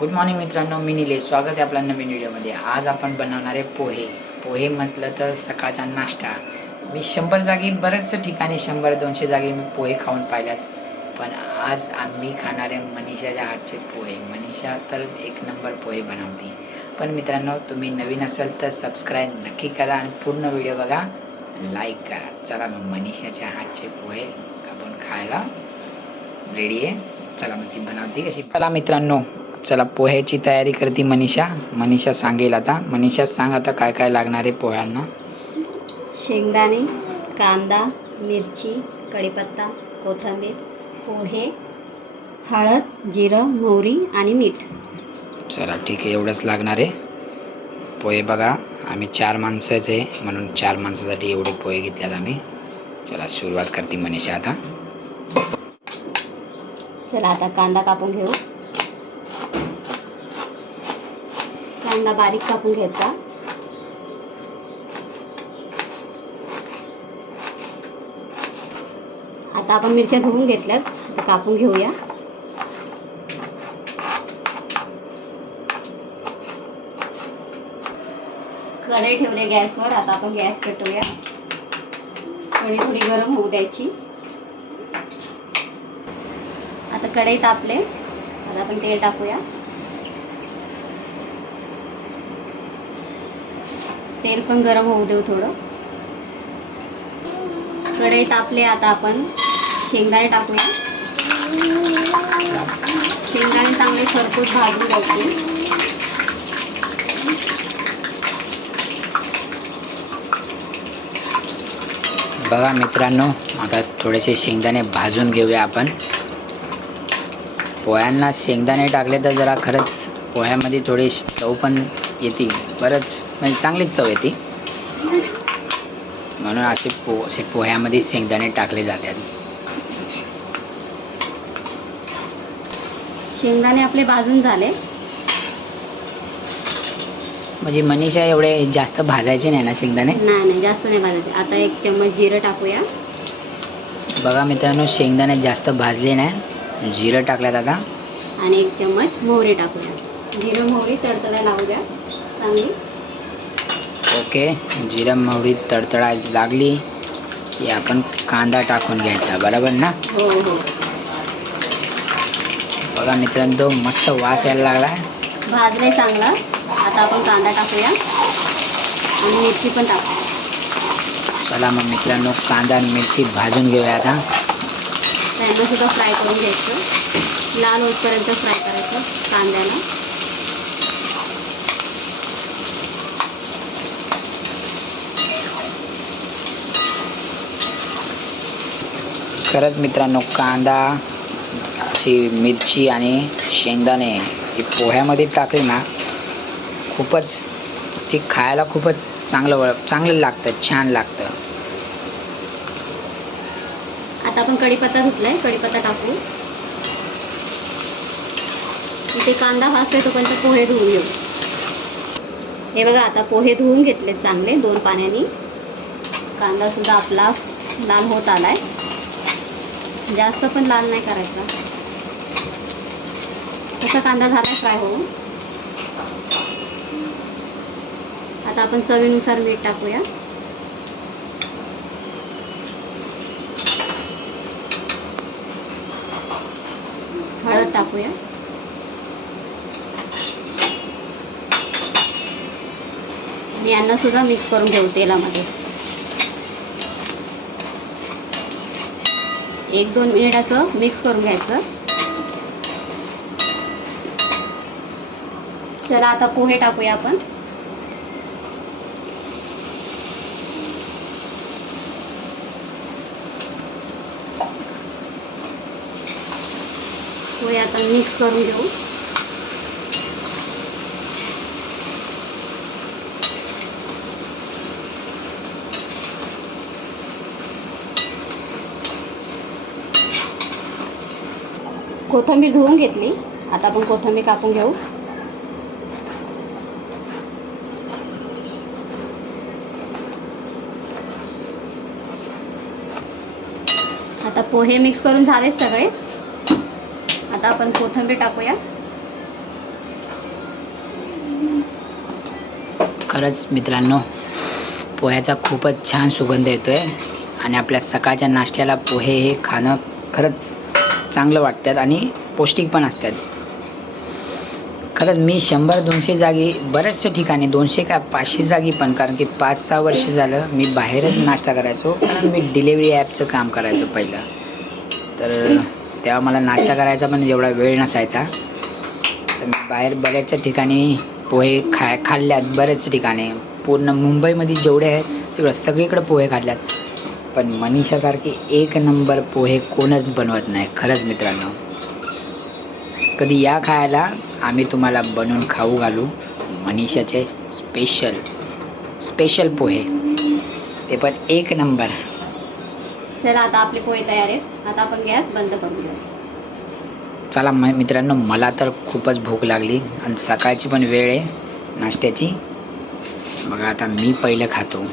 Good morning मित्रांनो मी निलेश. स्वागत आहे आपल्या नवीन व्हिडिओमध्ये. आज आपण बनवणारे पोहे. पोहे म्हटलं तर सकाळचा नाश्ता. मी शंभर जागी बरेच ठिकाणी शंभर दोनशे जागी मी पोहे खाऊन पाहिल्यात. पण आज आम्ही खाणारे मनीषाच्या हातचे पोहे. मनीषा तर एक नंबर पोहे बनवते. पण मित्रांनो तुम्ही नवीन असाल तर सबस्क्राईब नक्की करा आणि पूर्ण व्हिडिओ बघा. लाईक करा. चला मग मनीषाच्या हातचे पोहे आपण खायला रेडी आहे. चला मग ती बनवते कशी. चला मित्रांनो चला पोह्याची तयारी करते मनीषा. मनीषा सांगेल आता. मनीषा सांग आता काय काय लागणार आहे पोह्यांना. शेंगदाणे कांदा मिरची कढीपत्ता कोथिंबीर पोहे हळद जिरं मोहरी आणि मीठ. चला ठीक आहे एवढंच लागणार आहे. पोहे बघा आम्ही चार माणसाचे म्हणून चार माणसासाठी एवढे पोहे घेतल्यात आम्ही. चला सुरुवात करते मनीषा आता. चला आता कांदा कापून घेऊ. कांदा बारीक कापून घ्यायचा. आता आपण मिरच्या धुवून घेतल्यात आता कापून घेऊया. कढई ठेवले गॅसवर आता आपण गॅस पेटवूया. कढई थोडी गरम होऊ द्यायची. आता कढई तापले आता आपण तेल टाकूया. तेल पण गरम होऊ देऊ थोडं. कढई तापले आता आपण शेंगदाणे टाकूया. शेंगदाणे चांगले खरपूस भाजून घ्यायचे. बघा मित्रांनो आता थोडेसे शेंगदाणे भाजून घेऊया आपण. पोह्यांना शेंगदाणे टाकले तर जरा खरंच पोह्यामध्ये थोडी चव पण येते. बरंच म्हणजे चांगलीच चव येते. म्हणून असे पो असे पोह्यामध्ये शेंगदाणे टाकले जातात. शेंगदाणे आपले भाजून झाले. म्हणजे मनीषा एवढे जास्त भाजायचे नाही ना शेंगदाणे? नाही नाही जास्त नाही भाजायचे. आता एक चम्मच जिरं टाकूया. बघा मित्रांनो शेंगदाणे जास्त भाजले नाही. जिरं टाकल्यात आता. आणि एक चम्मच मोहरी टाकूया. जिरं मोहरी तडतडा लावू द्या. चांगली. ओके जिरं मोहरी तडतडायला लागली. की आपण कांदा टाकून घ्यायचा बरोबर ना? हो हो. बघा मित्रांनो मस्त वास यायला लागला. भाजले चांगला. आता आपण कांदा टाकूया. आणि मिरची पण टाकू. चला मग मित्रांनो कांदा आणि मिरची भाजून घेऊया आता. त्यांना सुद्धा फ्राय करून घ्यायचं. लाल होईपर्यंत फ्राय करायचं कांद्याला. खरंच मित्रांनो कांदा ची मिरची आणि शेंगदाणे हे पोह्यामध्ये टाकले ना खूपच ते खायला खूपच चांगलं वळ चांगलं लागतं छान लागतं. आता आपण कढीपत्ता धुतलाय कढीपत्ता टाकू. इथे कांदा भाजतोय तोपर्यंत पोहे धुवून घेऊ. हे बघा आता पोहे धुवून घेतले चांगले दोन पाण्याने. कांदा सुद्धा आपला लाल होत आलाय. जास्त पण लाल नाही करायचा. तसा कांदा झाला फ्राय होऊन. आता आपण चवीनुसार मीठ टाकूया. हळद टाकूया. आणि यांना सुद्धा मिक्स करून घेऊ तेलामध्ये. एक दोन मिनिट असं मिक्स करून घ्यायचं. चला आता पोहे टाकूया आपण. पोहे आता मिक्स करून घेऊ. कोथंबीर धुवून घेतली. आता आपण कोथंबीर कापून घेऊ. आता पोहे मिक्स करून झाले सगळे. आता आपण कोथंबीर टाकूया. खरंच मित्रांनो पोह्याचा खूपच छान सुगंध येतो आहे आणि आपल्या सकाळच्या नाश्त्याला पोहे हे खाणं खरंच चांगलं वाटतात आणि पौष्टिक पण असतात. खरंच मी शंभर दोनशे जागी बऱ्याचशा ठिकाणी दोनशे का पाचशे जागी पण कारण की पाच सहा वर्ष झालं मी बाहेरच नाश्ता करायचो कारण मी डिलेवरी ॲपचं काम करायचो पहिलं. तर तेव्हा मला नाश्ता करायचा पण जेवढा वेळ नसायचा. तर मी बाहेर बऱ्याचशा ठिकाणी पोहे खा खाल्ल्यात बऱ्याच ठिकाणी. पूर्ण मुंबईमध्ये जेवढे आहेत तेवढं सगळीकडे पोहे खाल्ल्यात. पण मनीषासारखे एक नंबर पोहे कोणच बनवत नाही खरंच मित्रांनो. कधी या खायला आम्ही तुम्हाला बनवून खाऊ घालू मनीषाचे स्पेशल स्पेशल पोहे. ते पण एक नंबर. चला आता आपले पोहे तयार आहेत. आता आपण गॅस बंद करूया. चला मित्रांनो मला तर खूपच भूक लागली आणि सकाळची पण वेळ आहे नाश्त्याची. बघा आता मी पहिलं खातो.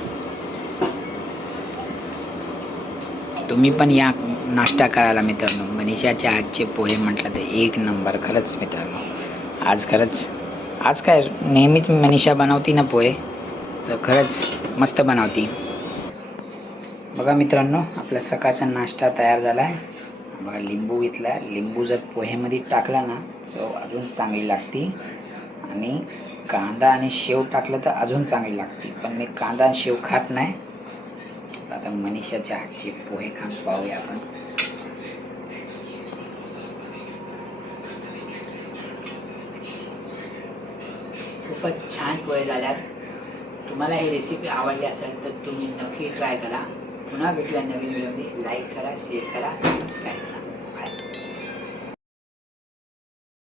तुम्ही पण या नाश्ता करायला मित्रांनो. मनीषाचे आजचे पोहे म्हटलं तर एक नंबर खरंच मित्रांनो. आज खरंच आज काय नेहमीच मनीषा बनवती ना पोहे? तर खरंच मस्त बनवती. बघा मित्रांनो आपला सकाळचा नाश्ता तयार झाला आहे. बघा लिंबू घेतला. लिंबू जर पोहेमध्ये टाकला ना चव अजून चांगली लागते. आणि कांदा आणि शेव टाकलं तर अजून चांगली लागते. पण मी कांदा आणि शेव खात नाही. आता मनीषाच्या हातचे पोहे खाऊन पाहूया आपण. खूपच छान पोहे झाल्यात. तुम्हाला ही रेसिपी आवडली असेल तर तुम्ही नक्की ट्राय करा. पुन्हा भेटूया नवीन व्हिडिओमध्ये लाईक करा शेअर करा सबस्क्राईब करा.